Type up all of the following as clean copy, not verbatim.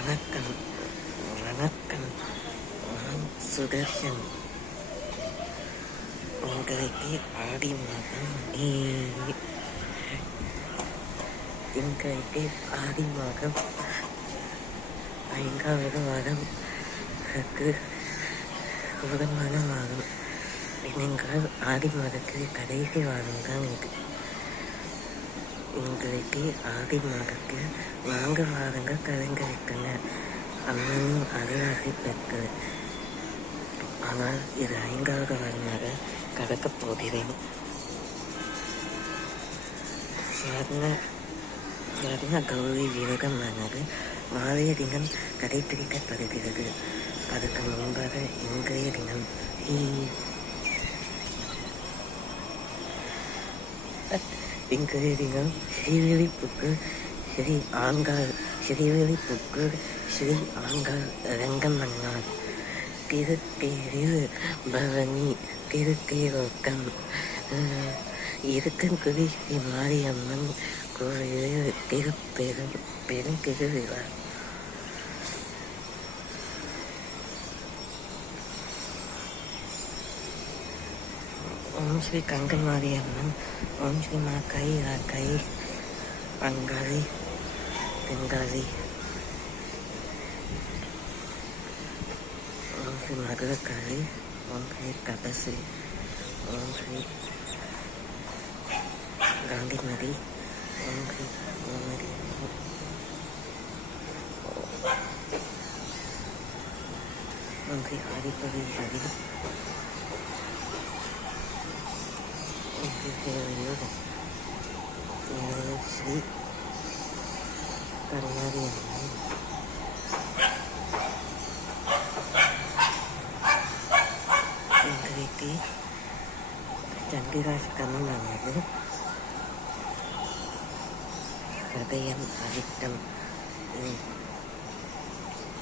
வணக்கம் வணக்கம். நான் சுதர்ஷன். உங்களுக்கு ஆடி மாதம் எங்களுக்கு ஆடி மாதம் 5வது வாரம் சுதமான மாதம். ஏனென்றால் ஆடி மாதத்தில் கடைசி வாரம் தான் இது. எங்களுக்கு ஆடி மாதத்தில் 4 வாரங்கள் கலங்கரித்தன. அம்மனின் அருளாசி பெற்றது. ஆனால் இது 5வது வாரமாக கடக்கப் போகிறேன். ஸ்வர்ண கௌரி விரதமானது மாலைய தினம் கடைபிடிக்கப்படுகிறது. அதுக்கு முன்பாக இன்றைய தினம் ஸ்ரீவில்லிபுத்தூர் ஸ்ரீ ஆங்காள் ரங்கமன்னார் திருத்தேரில் பவனி திருத்தேரோட்டம் இருக்கன்குடி ஸ்ரீ மாரியம்மன் கோவிலில் பெரும் திருவிழா. ஓம் ஸ்ரீ கங்கை மாரியம்மன், ஓம் ஸ்ரீ மாக்காய் ராக்காய் பங்காளி பெங்காளி, ஓம் ஸ்ரீ மதுரக்காளி, ஓம் ஸ்ரீ கபசி, ஓம் ஸ்ரீ காந்திமதி, ஓம் ஸ்ரீ கோமதி, ஓம் ஸ்ரீ ஆதிபதீஸ்வரி, ஓம் ஸ்ரீ சேவையோடு, ஸ்ரீ கருணாதி அம்மன், எங்களுக்கு சண்டிகாஷ்டமமானது சதயம் அவிட்டம்.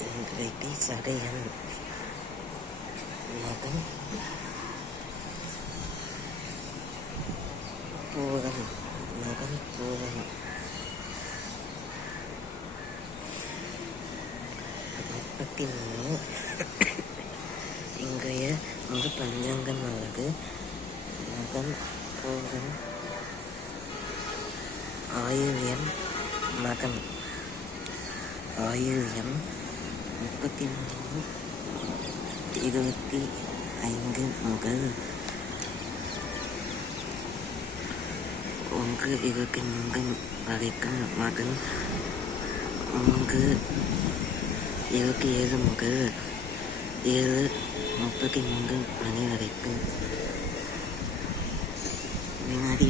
எங்களுக்கு சதயம் மதம் பூரம் 33. இன்றைய முழு பஞ்சாங்கமானது மகம் பூரம் ஆயுள்யம் மகம் ஆயுள்யம் 33 25 முதல் 1-23 வரைக்கும் மகன் 3-27 முதல் 7:33 மணி வரைக்கும் வினாடி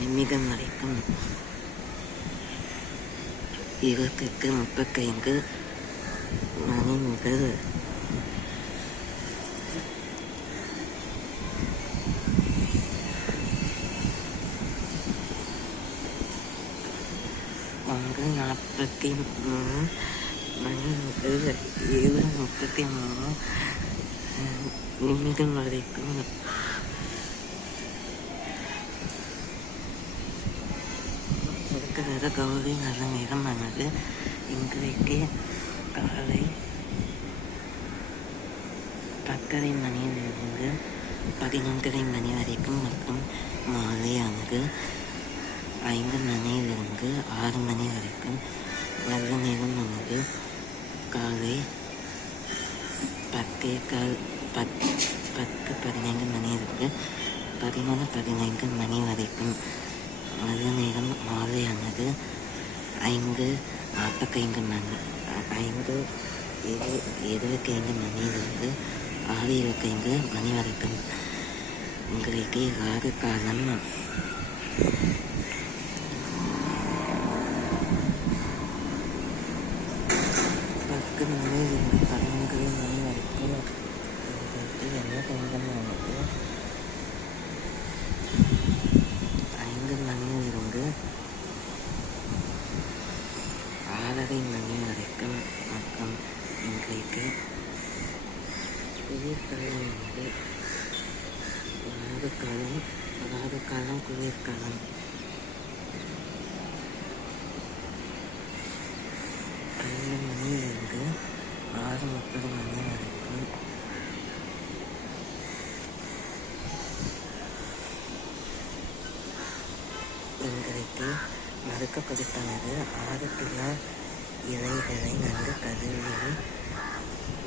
நிமிடம் வரைக்கும் 28:35 மணி முதல் 1:43 மணி முதல் 7:33 நிமிடம் வரைக்கும் இருக்கிற கௌரி நல்ல நேரமானது இன்றைக்கு காலை 10:30 மணியிலிருந்து 11:30 மணி வரைக்கும் மற்றும் மாலையானது 5 மணியிலிருந்து 6 மணி வரைக்கும். நல்ல நேரமானது காலை 10:15 மணியிலிருந்து 11:15 மணி வரைக்கும். நல்ல நேரம் மாலையானது 5:45 மணி 5:25 மணியிலிருந்து 6:25 மணி வரைக்கும். உங்களுக்கு ராகு காலம் 10 மணியிலிருந்து 11 மணி வரைக்கும். உங்களுக்கு என்ன பஞ்சமானது 5 மணியிலிருந்து 6:30 மணி வரைக்கும். மற்றும் இன்றைக்கு குளிர்காலமானது ராகு காலம் குளிர்காலம். ஆக்க கொதிப்பானது ஆறுத்திலா இலைகளை நன்கு கழுவி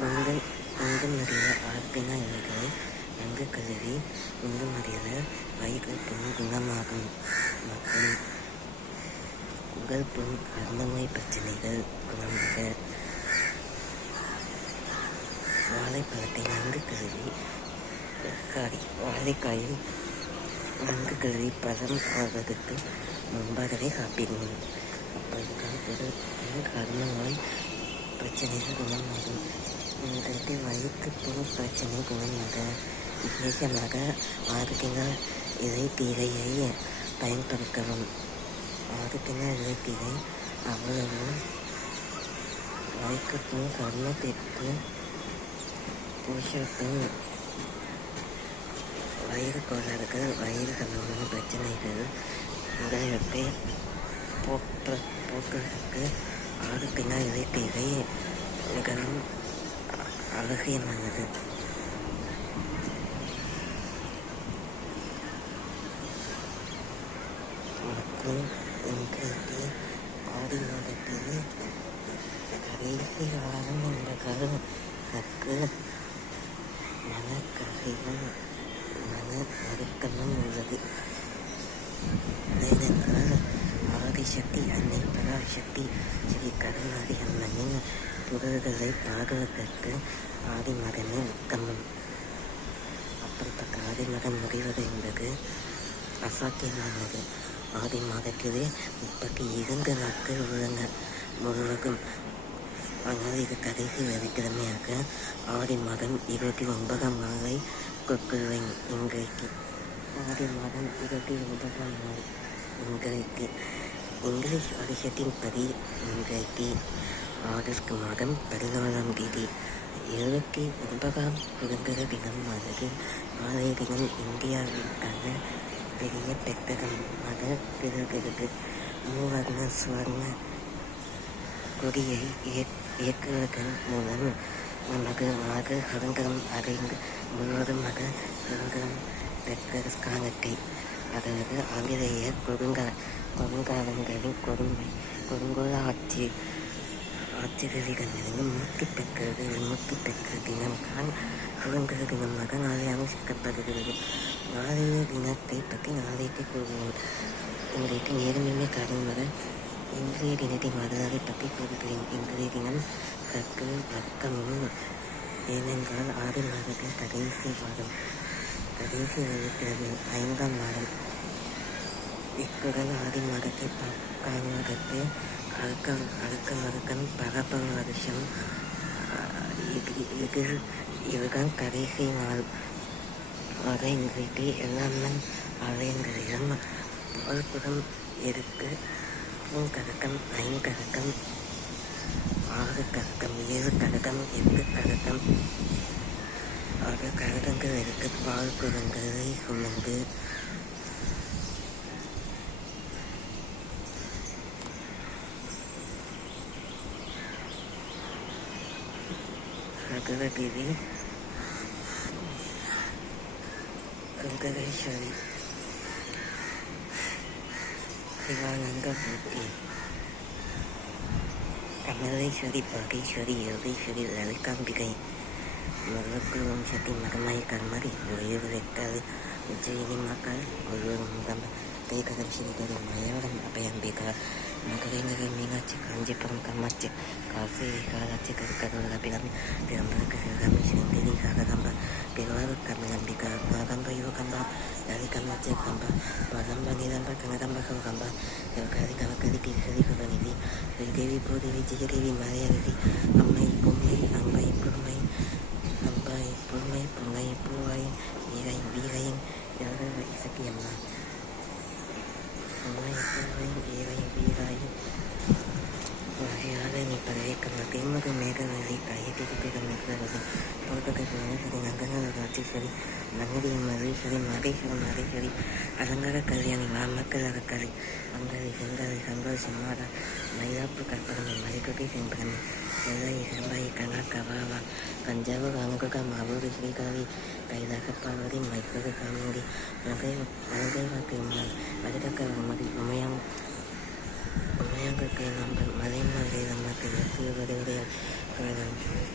உண்டு மறியல. ஆர்ப்பினா இலைகளை நன்கு கழுவி உண்டு மறியல வயிறு புண் குணமாகும். மற்றும் குடல் புண் கர்ணநோய் பிரச்சனைகள் குணமாக. வாழைப்பழத்தை நன்கு கழுவி வாழைக்காயில் நன்கு கழுவி பழம் ஆவதற்கு முன்பாகவே சாப்பிடணும். அப்பொழுதுதான் குடல் கர்ணநோய் பிரச்சனைகள் குணமாகும். உங்களுக்கு வயிற்று புண் பிரச்சனை குணமாக. விசேஷமாக ஆரோக்கிய இலைத்தீரையை பயன்படுத்தவும். ஆரோக்கிய இலைத்தீரை அவ்வளவு வயிற்று புண் கர்ணத்திற்கு பூஷக்கும். வயிறு கோளாறுகள் வயிறு சம்பந்தமான பிரச்சனைகள் முதலியவற்றை போக்குவதற்கு ஆரோக்கிய இலைத்தீரை மிகவும் அவசியமானது. மற்றும் இன்றைக்கு ஆடி மாதத்தில் கடைசி வாரம் என்பதால் சற்று மனக்கசைவும் மன வருத்தமும் உள்ளது. ஏனென்றால் ஆதிசக்தி அன்னை பராசக்தி ஸ்ரீ கருமாரி அம்மனின் புகழ்களை பாடுவதற்கு ஆடி மகமே உத்தமம். அப்படிப்பட்ட ஆடி மகன் முடிவது என்பது அசாத்தியமானது. ஆடி மாதத்திலே 32 நாட்கள் உள்ளன முழுவதும். ஆனால் இது கடைசி வெள்ளிக்கிழமையாக ஆடி மாதம் 29ஆம் நாளை கொள்வேன். இன்றைக்கு ஆடி மாதம் 29ஆம் நாள் இன்றைக்கு இங்கிலீஷ் வருஷத்தின்படி இன்றைக்கு ஆகஸ்ட் மாதம் 14ஆம் தேதி 79ஆம் சுதந்திர தினமானது நாளைய தினம் இந்தியாவிற்கான பெரிய பெட்டகமாக திகழ்கிறது. மூவர்ண சுவர்ண கொடியை இயக்குவதன் மூலம் நமது நாடு சுதந்திரம் அடைந்து முழுவதுமாக சுதந்திரம் பெற்ற ஸ்தானத்தை, அதாவது ஆங்கிலேய கொடுங்காலங்களின் கொடுங்கோல ஆட்சிகளிடமிருந்து முக்தி பெற்ற தினம் தான் சுதந்திர தினமாக நாளை அனுஷ்டிக்கப்படுகிறது. நாளைய தினத்தை பற்றி நாளைக்கு கூறுவோம். இன்றைக்கு நேர்மையுமே காரணமாக இன்றைய தினத்தின் வரலாறை பற்றி கூறுகிறேன். இன்றைய தினம் சற்று வருத்தமும். ஏனென்றால் ஆடி மாதத்தின் கடைசி வெள்ளிக்கிழமை 5ஆம் வாரம். இத்துடன் ஆடி மாதத்தை காணுவதற்கு அடுத்த வருடம் பரப்ப வருஷம். இதுதான் கடைசி நாள். ஆக இன்றைக்கு எல்லாமே ஆலயங்களிலும் பால்குடம் இருக்கு. கரகம் 5 கரகம் 6 கரகம் 7 கரகம் 8 கரகம் ஆக கரகங்கள் இருக்கு. பால் குடங்களை சுமந்து சகலகிரி சுந்தரேஸ்வரி சிவானந்த மூர்த்தி கமலேஸ்வரி பகேஸ்வரி யோகேஸ்வரி லலிதாம்பிகை முருகக்குழு வம்சத்தின் மகமாய் கர்மரி உயர்விட்டால் உஜ்ஜயினி மக்கள் குருமுகம் தேகதம் ஸ்ரீகரி மயோடம் அபயம்பிகா மதுரை நகர் மீனாட்சி காஞ்சிபுரம் காமாட்சி காசி காலாட்சி கருக்கடவுள் அபிராமி பிரம்பக சிவகாமி ஸ்ரீங்கேரி சாகதாம்பா திருவாரூர் கமலம்பிகா நாகம்ப யுவகம்பா லலிகம்மாச்சி கம்பா பதம்ப நீதம்ப கனதம்ப சிவகம்பா சிவகாரி கவகரி கிரிசரி சுபநிதி ஸ்ரீதேவி பூதேவி ஜெயதேவி மலையரசி அம்மை பொம்மை அம்பை பொம்மை அம்பாய் பொம்மை பொங்கை பூவாய் வீரையும் யாரவை சக்தி அம்மா அம்மா வீராயும் நீ பதவிக்கம்மா தேமது மேகவதி தாயை திருப்பிடமிருக்கிறது தோட்டத்தை புவனேஸ்வரி நங்கநகராட்சீஸ்வரி மங்கடியம்மரீஸ்வரி மகேஸ்வரி அலங்கார கல்யாணி மாமக்கள் அறக்கலை மங்கரி செங்கலை சங்கல் சுமாரா மயிலாப்பு கற்பகமை மலைக்குட்டி செம்பரமி செல்லாயி செம்பாயி கனா கவாவா கஞ்சாவு காமுக மாவூரி ஸ்ரீகாரி கைலாச பார்வதி மைசூரு காமூரி வலங்கை வாக்கு உமாய் வடதக்க உமதி உமையாம் நமக்கு நம்பல் மலை மலை நமக்கு வரையுடைய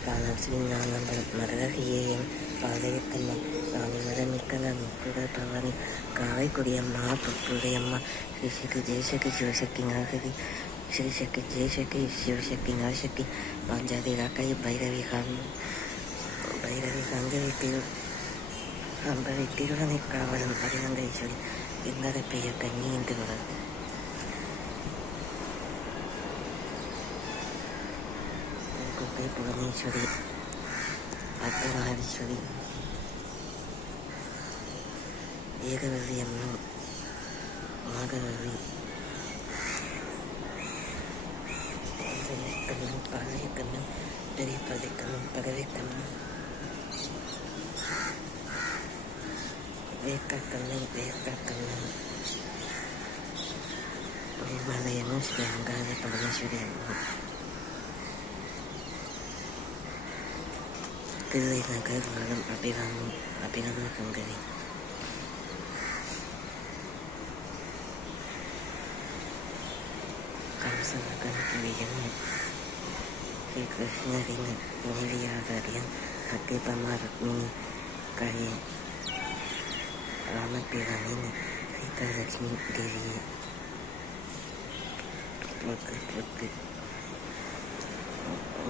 காலம் சின்ன நம்பல் மரகியேயம் பாதையக்கம்மா நாளை மதமிக்கல முக்குகள் பவானி காவை கொடியம்மா புக்குடையம்மா ஸ்ரீசக்தி ஜெயசக்தி சிவசக்தி நாகதி ஸ்ரீசக்தி ஜெயசக்தி சிவசக்தி நாகசக்தி பாஞ்சாதி ராக்காய் பைரவி காங்கவி அம்பரை திருவனை காவலம் பரிவந்த ஈஸ்வரி எங்கட பெயர் கண்ணி என்று வளர்ந்து குப்பை புவனேஸ்வரி அர்த்தநாதீஸ்வரி ஏகவதி அம்மன் மாகவதி கண்ணன் பாதைய கண்ணன் பெரியப்பதை கண்ணன் பகவை கண்ணன் வேக்கக்கண்ணன் நிர்மலையனும் ஸ்ரீ அங்காத பரமேஸ்வரி அம்மன் தில்லை நகர் வாழும் அபிராம சுந்தரி கம்சமகன் கிளியன் ஸ்ரீ கிருஷ்ணரின் மனைவியாகரியன் சத்யபாமா ருக்மிணி கரிய ராமபிரானின் சீதாலட்சுமி தேவியை பொக்கு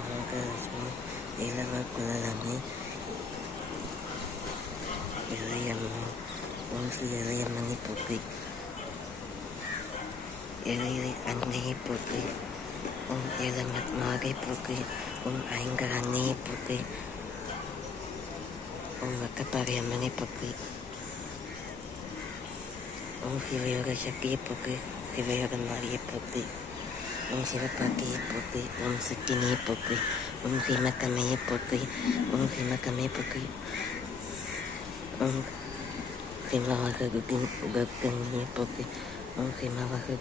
மகாலட்சுமி இளவ குலலம்மை இளையம்மா ஓம் ஸ்ரீ இளையம்மனை போற்றி இளைய அன்னையை போற்றி ஓம் இளமாகை போற்றி ஓம் ஐங்கர் அன்னையை போற்றி ஓம் வட்டப்பாறை அம்மனை போற்றி ஓம் சிவயோக சக்தியை போற்றி சிவயோக மாரியை போற்றி ஓம் சிவபாட்டியை போற்றி ஓம் சக்கினியை போற்றி ஓம் சீமக்கம்மையை போற்றி ஓம் சீமக்கம்மையை போற்றி ஓம் சிம்மவாக கங்கனியை போற்றி ஓம் சிம்மவாக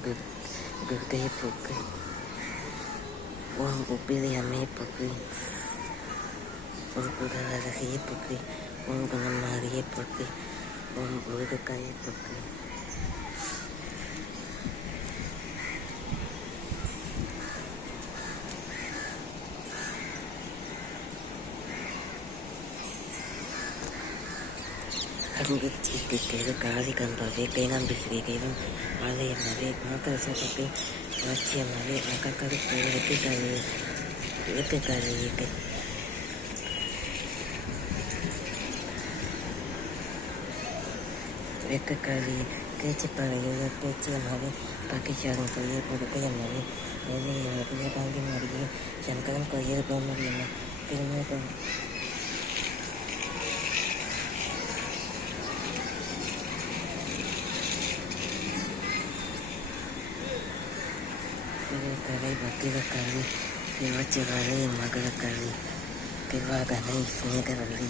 குருதையை போற்றி ஓம் உப்பிலை அம்மையை போற்றி ஓம் குதவரகையை போற்றி ஓம் குணமாரியை போற்றி ஓம் முருகக்காயை போற்றி அங்குத்திக்கு காளிகம்பவே கைலாம்பிஸ்ரீகைவம் ஆலயமாவே மாதரசத்தை வாட்சியமாவே அக்கக்கருக்கு வெட்டுக்காளியை வெக்கக்காளி பேச்சுப்பாளைய பேச்சியமாவே பாக்கிச்சாரம் கோயில் கொடுக்கையம்மாவே ஏழையாவே காந்தி மாறியே சங்கரன் கோயில் கோமரியம்மா திருமண கலை பத்திரக்காளி சிவச்சிவாலை மகளக்காளி திவாகனை ஸ்நேகவல்லி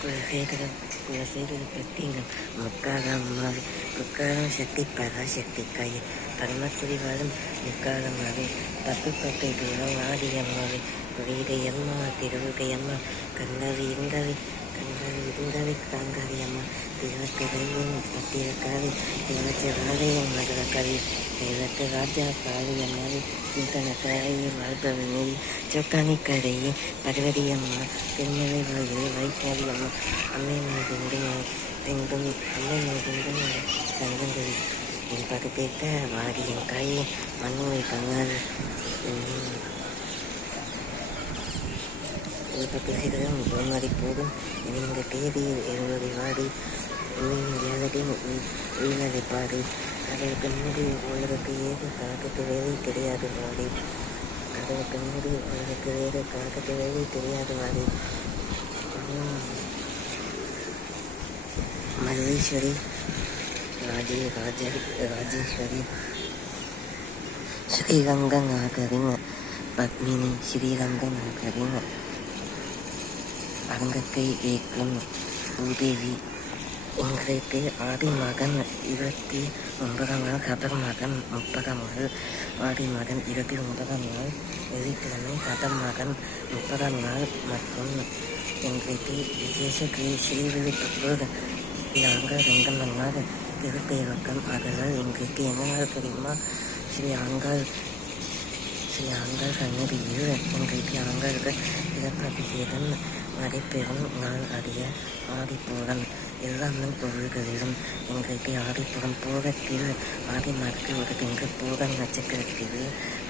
குலசேகர பட்டினம் முக்காலம்மாவை முக்காலம் சக்தி பராசக்திக்காய் பரமக்குடி வாழும் முக்காலம்மாவை பத்து தூரம் ஆடியம்மாவை வீடையம்மா திருவுகையம்மா கங்காவி இருந்தாவை காங்காரி அம்மா தேவக்கரையும் பட்டியக்காரி தேவச்சிவாலயம் மகளக்காரி தேவத்த ராஜா காளி அம்மாவை சீதனக்காரி வாழ்பவனி சொக்கானிக்கரையை பர்வதி அம்மா திருமலை வாயில் வைஷ்ணவி அம்மா அம்மை மீதுண்டும் எங்கும் அம்மை மீதுண்டும் தங்கங்கவி என் பக்கத்தேக்க வாடி என் காயை மண்ணுவை பங்காள் பக்கத்திலும் பொன்மறை போதும் இந்த தேதியில் இருவரை வாடி வீணரை பாடி அதற்கு முன்னாடி உலகக்கு ஏது கணக்கு வேலை தெரியாது வாடி அதற்கு முன்னாடி உலகக்கு வேறு கணக்கு வேலை தெரியாது வாடி மல்லேஸ்வரி ராஜேஸ்வரி ஸ்ரீரங்கநாதரின் பத்மினி ஸ்ரீரங்கநாதரின் அங்கத்தை ஏற்கும் பூதேவி எங்களுக்கு ஆடி மகன் 29ஆம் நாள் கபர் மகன் 30ஆம் நாள் ஆடி மகன் 29ஆம் நாள் வெள்ளிக்கிழமை கபர் மகன் 30ஆம் நாள் மற்றும் எங்களுக்கு விசேஷ ஸ்ரீவில்லிபுத்தூர் நாங்கள் ரெங்கம்மன்னார் திருப்பேரக்கம் அதனால் எங்களுக்கு என்ன தெரியுமா, ஸ்ரீ ஆண்டாள் சன்னதியில் எங்களுக்கு ஆண்டாள்கள் சிறப்பபிஷேகம் நடைபெறும் நாள் அறிய ஆடிப்பூரம். எல்லா பொருள்களிலும் எங்களுக்கு ஆடிப்பூரம் பூரத்தில் ஆடி மாதத்தில் ஒரு திங்கள் பூரம் நட்சத்திரத்தில்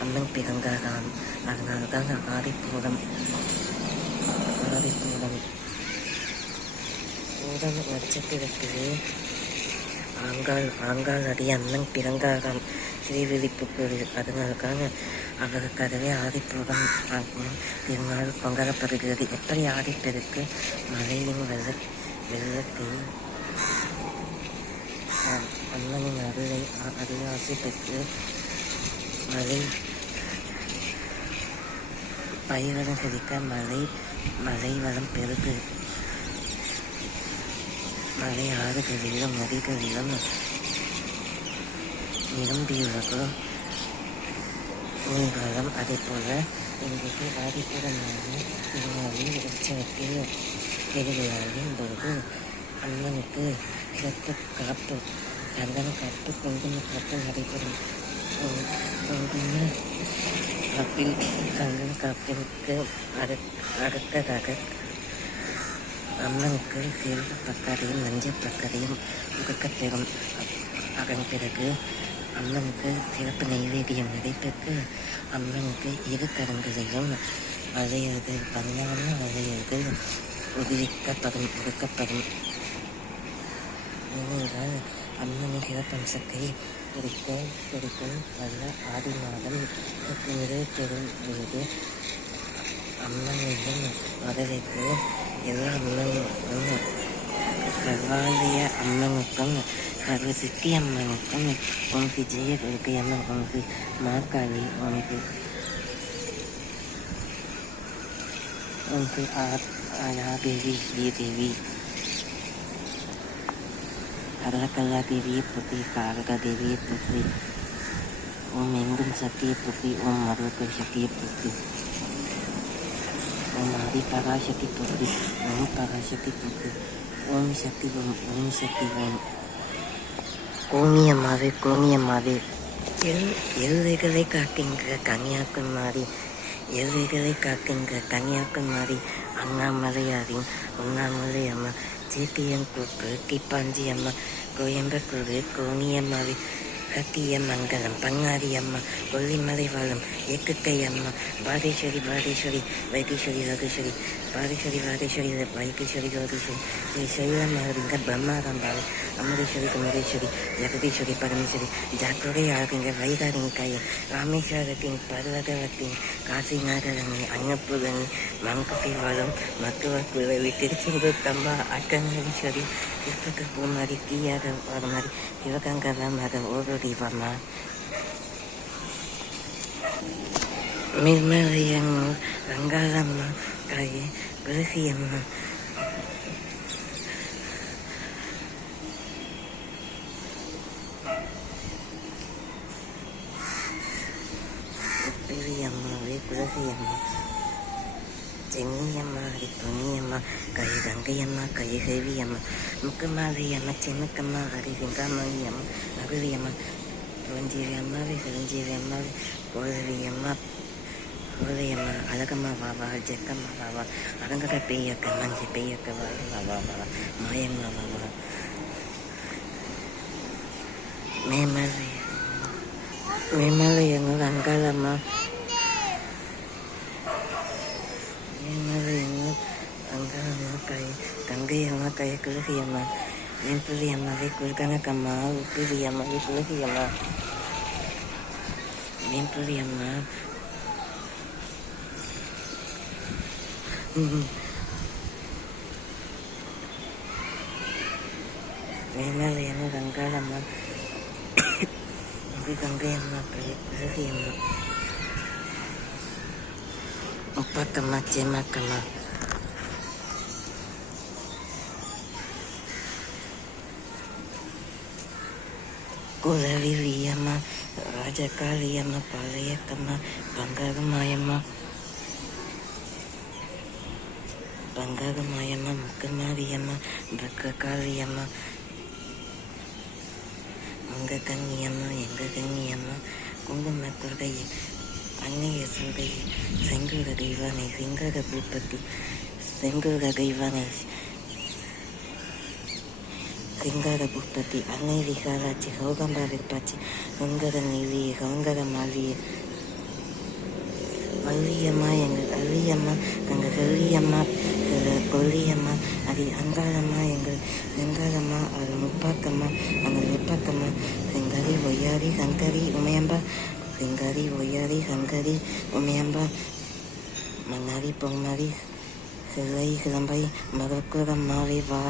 அம்மன் பிறந்தாராம். அதனால்தான் ஆடிப்பூரம் பூரம் நட்சத்திரத்திலே ஆங்காள் அடி அம்மன் பிறந்தாராம் ஸ்ரீவில்லிபுத்தூரில். அதனால்தான் அவருக்காகவே ஆடிப்பூரம் திருநாள் கொண்டாடப்படுகிறது. எப்படி ஆடிப்பெருக்கு மழையின் வெள்ளத்தை அம்மனின் அருளாசி பெற்று மழை பயிர்களும் செழிக்க மழை வளம் பெருகு. மழை ஆறுகளிலும் நதிகளிலும் நிரம்பியுள்ளதோ நீர்வளம். அதே போல இன்றைக்கு ஆடிப்பூரமான திருநாளில் உற்சவத்தில் திருவிழாவின் போது அம்மனுக்கு சிறப்பு காப்பு, சந்தன காப்பு, குங்கும காப்பு நடைபெறும். குங்கும காப்பில் சந்தன காப்பிற்கு அடுத்ததாக அம்மனுக்கு சிவப்பு பக்கரையும் மஞ்சள் பக்கரையும் உடுக்கப்பெறும். அதன் பிறகு அம்மனுக்கு சிறப்பு நைவேத்தியம் நடைபெற்று அம்மனுக்கு இரு கரங்களையும் வளையல்கள் 14 வளையல்கள் உடுக்கப்படும். ஏனென்றால் அம்மனின் சிறப்பம்சத்தை பிடிக்க வல்ல ஆடி மாதம் நிறைவேறும் பொழுது அம்மனையும் வரவேற்று எல்லா அம்மனுக்கும் சர்வாலய அம்மனுக்கும் சர்வசித்தி அம்மனுக்கும் உனக்கு ஜெய துர்க்கை அம்மன், உனக்கு மாக்காளி, உனக்கு ஆயாதேவி, ஸ்ரீதேவி, அருளக்கல்லா தேவியை போற்றி, காரகா தேவியை போற்றி, ஓம் எங்கும் சக்தியை போற்றி, ஓம் மருவக்க சக்தியை போற்றி, ஓம் ஆதி பராசக்தி போற்றி, ஓம் பராசக்தி போற்றி, ஓம் சக்தி ஓம், ஓம் சக்தி ஓம். கோணியம்மாவே எல்லைகளை காக்கின்ற கன்னியாகுமரி அண்ணாமலையாரின் உண்ணாமலை அம்மா, சீட்டியங்கூப்பு, கிப்பாஞ்சி அம்மா, கோயம்புத்தூர் கோணியம்மாவே, சத்தியமங்கலம் பங்காரி அம்மா, கொல்லிமலை வாழும் ஏக்குக்கை அம்மா, பாதேஸ்வரி வைத்தீஸ்வரி லோகேஸ்வரி, பாதேஸ்வரி வைத்தீஸ்வரி லோகேஸ்வரி, ஸ்ரீ சைலமருங்க பிரம்மாரம்பாள், அமரேஸ்வரி குமரேஸ்வரி, ஜெகதீஸ்வரி பரமேஸ்வரி, ஜாக்குரை ஆகுங்க வைகாரிங்காய, ராமேஸ்வரத்தின் பர்வதவத்தின் காசிநாதரணி, அன்னபூரணி, மங்கத்தை வாழும் மத்துவ குழவி, திருச்செந்தூர் தம்பா, அக்கங்கரீஸ்வரி, திருப்பதி பூமாரி, தீயாக வருமாரி, சிவகங்கரா மகன் ஓடுடிவம்மா, மிர்மலையங்கூர் ரங்காளம்மா, தாயே குலசியம்மா, பெரியம்மாவே குலசியம்மா, சென்னியம்மா, துணியம்மா, கை கங்கையம்மா, கை சேவியம்மா, முக்குமாரியம்மா, சின்னக்கம்மா, ஹரி சிங்காமணியம்மா, அருளியம்மா, சிரஞ்சீவி அம்மாவே, கோதவியம்மா, அழகம்மா வாவா, ஜெக்கம்மா வாவா, அரங்கட பேயக்க, மஞ்சி பேயக்க வாவா, மாயம்மா வாவா, மேமலையங்கூர் அங்காளம்மா, கங்கையம்மா, கை குலகியம்மா, மீன்புலியம்மாவே, குல்கணக்கம்மா, உப்பிலியம்மாவே, குலகியம்மா, மீன்புலியம்மா, மேமலையங்கூர் அங்காளம்மா, கங்கையம்மா, கை குலகியம்மா, முப்பக்கம்மா, சேமாக்கம்மா, குலவியம்மா, ராஜகாளியம்மா, பாளையக்கம்மா, பங்காரமாயம்மா, முக்கமாரியம்மா, பக்ககாளியம்மா, குங்கும தொகையில் அன்னைய சொல்கையில் செங்குர தெய்வானை சிங்கர பூப்பத்தி செங்குர தெய்வானை சிங்கார பூப்பத்தி அன்னை விகாராட்சி ஹோகம்பா விற்பாச்சி ஹொங்கர நிவிய ஹோங்கர மாவிய வள்ளியம்மா எங்கள் அள்ளியம்மா எங்கள் வெள்ளியம்மா கொல்லியம்மா அது அங்காளம்மா எங்கள் வெங்காளம்மா அது முப்பாக்கம்மா எங்கள் வெப்பாக்கம்மா செங்காரி ஒய்யாரி சங்கரி உமையம்பா செங்காரி ஒய்யாரி சங்கரி உமையம்பா மன்னாரி பொங்கமாரி சிலை கிளம்பை மகக்குரம்மாவை வா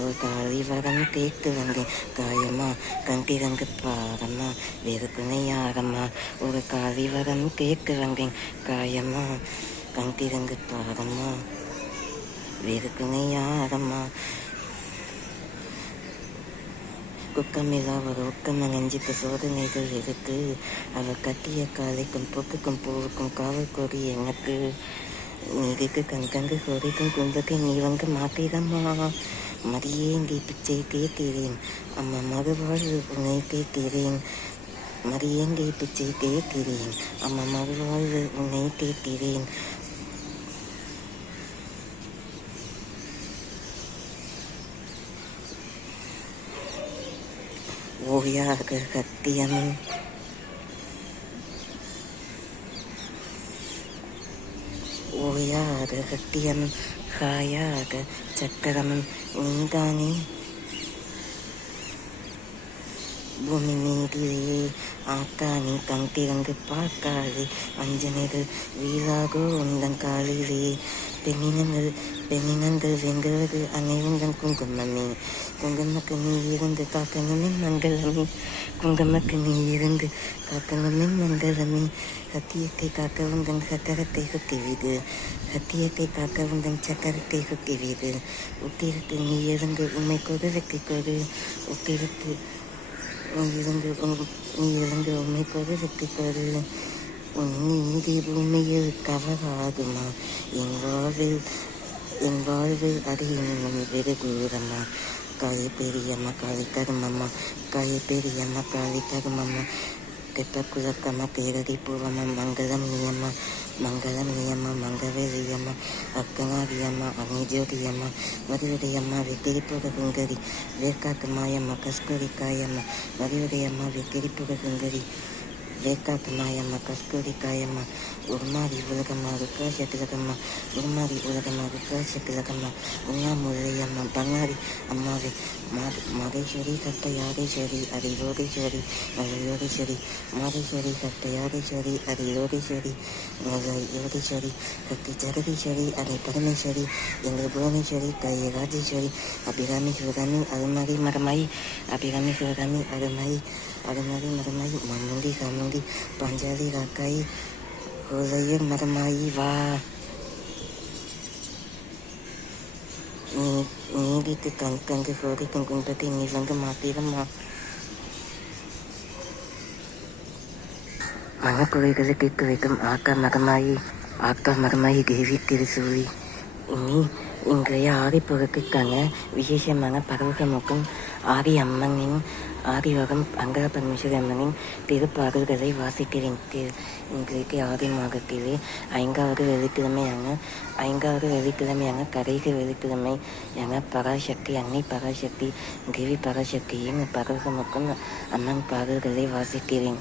ஒரு காளி வரம் கேட்கு வந்தேன் காயம்மா கண்டிரங்கு பாரம்மா வேறு துணையாரம்மா ஒரு காளி வரம் கேட்கு வந்தேன் காயம்மா கண்டிரங்கு பாரம்மா வேறு துணையாரம்மா குக்கமில்லா ஒரு ஒக்கம நெஞ்சுக்கு சோதனைகள் இருக்கு அவள் கட்டிய காலைக்கும் பொக்குக்கும் பூவுக்கும் காவல் கொடி எனக்கு நீதிக்கு கண்கங்கு கோரிக்கும் குந்தத்தை நீ வந்து மாற்றிடம்மா மதியே இங்கே பிச்சை கேட்கிறேன் அம்மா மறுவாழ்வு உன்னை கேட்கிறேன் மதியேங்கை பிச்சை கேட்கிறேன் அம்மா மறுவாழ்வு உன்னை கேட்கிறேன் ஓயாக சத்தியம் ஓயாத சத்தியம் காயாக சக்கரம் நீதானே பூமி மீதிலே ஆக்கானி கண்டிரங்கு பார்க்காது அஞ்சனைகள் வீழாகோ உந்தன் காலிலே பெண்ணினங்கள் வெங்குவது அனைவந்தன் குங்குமமே குங்குமக்கு நீ இருந்து காக்கணுமே மங்களமே குங்குமக்கு நீ இருந்து காக்கணுமே மங்களமே சத்தியத்தை காக்க உந்தன் சக்கரத்தை சுத்திவிடு சத்தியத்தை காக்க உந்தன் சக்கரத்தை சுத்திவிடு உத்திரத்து நீ இருந்து உண்மை கொடு வெற்றி கொடு உத்திரத்து நீ இருந்து உண்மை கொடு வெற்றி கொடு உன் நீதி பூமியில் கவராகுமா என் வாழ்வில் அது இன்னும் வெறுகூறம்மா காயை பெரியம்மா காளி கருமம்மா காயை பெரியம்மா காளி கருமம்மா தெப்ப குலக்கம்மா பேரதி பூவம்மா மங்களம் நீயம்மா மங்கவேலியம்மா அக்கனாரியம்மா அன்னிஜோதியம்மா மதுரையம்மா வெத்திரிப்புக சுந்தரி வேர்க்காக்கு மாயம்மா கஸ்கூரி காயம்மா மதுரையம்மா வெத்திரிப்புக சுந்தரி வேக்காத்து மாயம்மா கஸ்தூரி காயம்மா உருமாறி உலகம்மா ருத்ராட்ச திலகம்மா உருமாறி உலகம்மா ருத்ராட்ச திலகம்மா உண்ணாமுல்லையம்மா பங்காரி அம்மாவே மகேஸ்வரி சட்ட யாகேஸ்வரி அரி யோகேஸ்வரி நல்ல யோகேஸ்வரி மாதேஸ்வரி சட்ட யாகேஸ்வரி அரி யோகேஸ்வரி நல்ல யோகேஸ்வரி சக்தி ஜெகதீஸ்வரி அரி பரமேஸ்வரி எங்கள் புவனேஸ்வரி கைய ராஜேஸ்வரி அபிராமி சிவகாமி அருமாரி மரமாயி அபிராமி சிவகாமி அருமாரி மரமாயி மம்முண்டி சாமுண்டி பஞ்சாதி ராக்காயி கோதையர் மரமாயி வா நீதிக்கு கண்கங்கு சோதிக்கும் குண்டத்தை நீ வந்து மாத்திரம்மா மனக்குறைகளை கேட்க வைக்கும் ஆக்கா மரமாயி தேவி திருசூரி இனி இன்றைய ஆதிப்பொருட்கான விசேஷமான பரவகமுக்கும் ஆதி அம்மனின் ஆதிவகம் அங்கர பரமேஸ்வரி அம்மனின் திருப்பாடல்களை வாசிக்கிறேன். இன்றைக்கு ஆதி மாதத்திலே ஐந்தாவது வெள்ளிக்கிழமையான கடைசி வெள்ளிக்கிழமையான பராசக்தி அன்னை பராசக்தி தேவி பராசக்தியின் பரவகமுக்கும் அம்மன் பாடல்களை வாசிக்கிறேன்.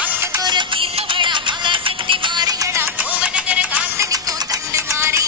பக்தகோர தீர்த்தவளா மகாசக்தி மாறியடா கோவநகர காத்து நிற்கும் தண்டு மாறி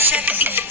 சக்தி